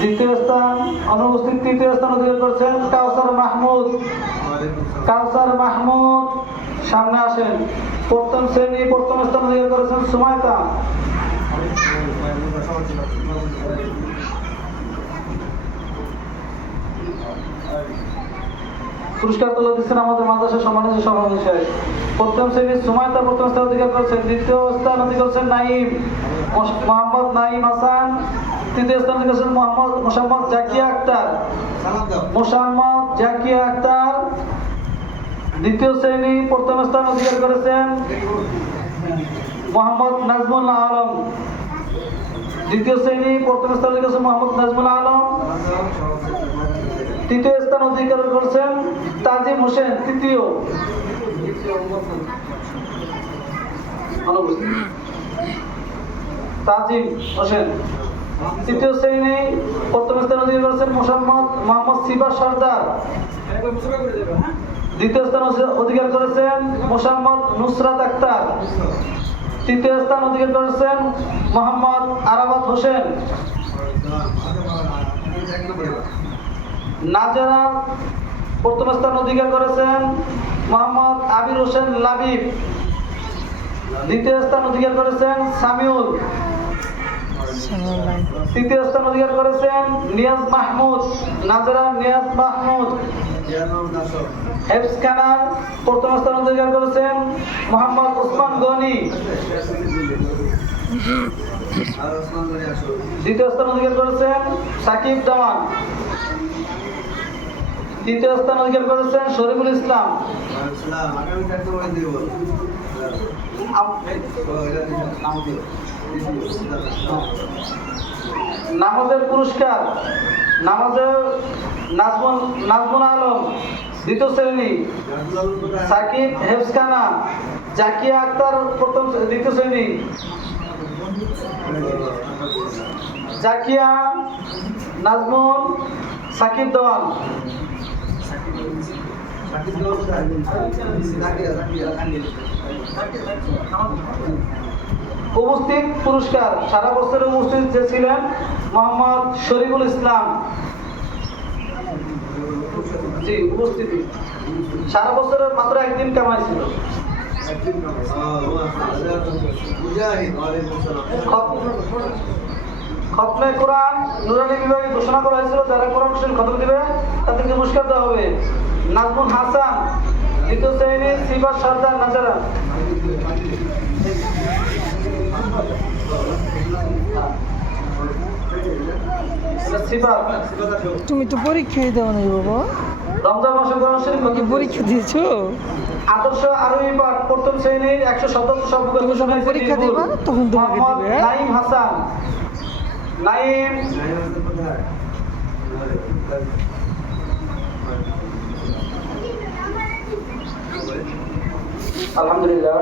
দ্বিতীয় স্থান অনুপস্থিত। তৃতীয় স্থান অধিকার করেছেন কাউসার মাহমুদ। কাউসার মাহমুদ সামনে আসেন। প্রথম শ্রেণী প্রথম স্থান অধিকার করেছেন সুমাইতা। পুরস্কার তুলে দিচ্ছেন আমাদের মাদ্রাসা সম্মানিত সভাপতি সাহেব। প্রথম শ্রেণীর সুমাইতা প্রথম স্থান অধিকার করেছেন। দ্বিতীয় স্থান অধিকার করেছেন নাইম মোহাম্মদ নাইম হাসান। তৃতীয় স্থান অধিকার করেছেন মোহাম্মদ জাকিয়া আক্তার। মোহাম্মদ জাকিয়া আক্তার দ্বিতীয় শ্রেণী প্রথম স্থান অধিকার করেছেন মোহাম্মদ নাজমুল আলম। দ্বিতীয় শ্রেণী প্রথম স্থান অধিকার করেছেন মোহাম্মদ নাজমুল আলম। তৃতীয় স্থান অধিকার করেছেন তাজিম হোসেন। তৃতীয় তাজিম হোসেন। তৃতীয় শ্রেণী প্রথম স্থান অধিকার করেছেন মোহাম্মদ সিবা সর্দার। দ্বিতীয় স্থান অধিকার করেছেন মোহাম্মদ নুসরাত আক্তার। তৃতীয় স্থান অধিকার করেছেন মোহাম্মদ আরাবাত হোসেন। নাজারা প্রথম স্থান অধিকার করেছেন মোহাম্মদ আবির হোসেন লাবিব। দ্বিতীয় স্থান অধিকার করেছেন সামিউল। তৃতীয় স্থান অধিকার করেছেন নিয়াজ মাহমুদ। নাজারা নিয়াজ মাহমুদ। হেফজ খানার প্রথম স্থান অধিকার করেছেন মোহাম্মদ ওসমান গনি। দ্বিতীয় স্থান অধিকার করেছেন সাকিব জামান। তৃতীয় স্থান অধিকার করেছেন শরীফুল ইসলাম। নামাজের পুরস্কার নামাজের নাজমুল আলম দ্বিতীয় শ্রেণী। সাকিব হেফসখানা জাকিয়া আক্তার প্রথম দ্বিতীয় শ্রেণী। জাকিয়া নাজমুল সাকিব দেওয়ান। উপস্থিত পুরস্কার সারা বছরে উপস্থিত যে ছিলেন মোহাম্মদ শরীফুল ইসলাম। জি উপস্থিতি সারা বছরের মাত্র একদিন কামাইছিল। খতমে কোরআন নুরানি বিভাগে ঘোষণা করা হয়েছিল যারা কোরআন খতম দিবে তাদেরকে পুরস্কার দেওয়া হবে। নাজমুল হাসান দ্বিতীয় শ্রেণী। সিবা সর্দার নাজারা। তুমি তো পরীক্ষাই দাও না বাবা। রমজান মাসে কোরআন শরীফ পরীক্ষা দিয়েছো? আদর্শ আরবি পাঠ প্রথম শ্রেণীর 177 শব্দ। তুমি যখন পরীক্ষা দিবা তখন তোমাকে দিবে। নাইম হাসান। নাইম আলহামদুলিল্লাহ।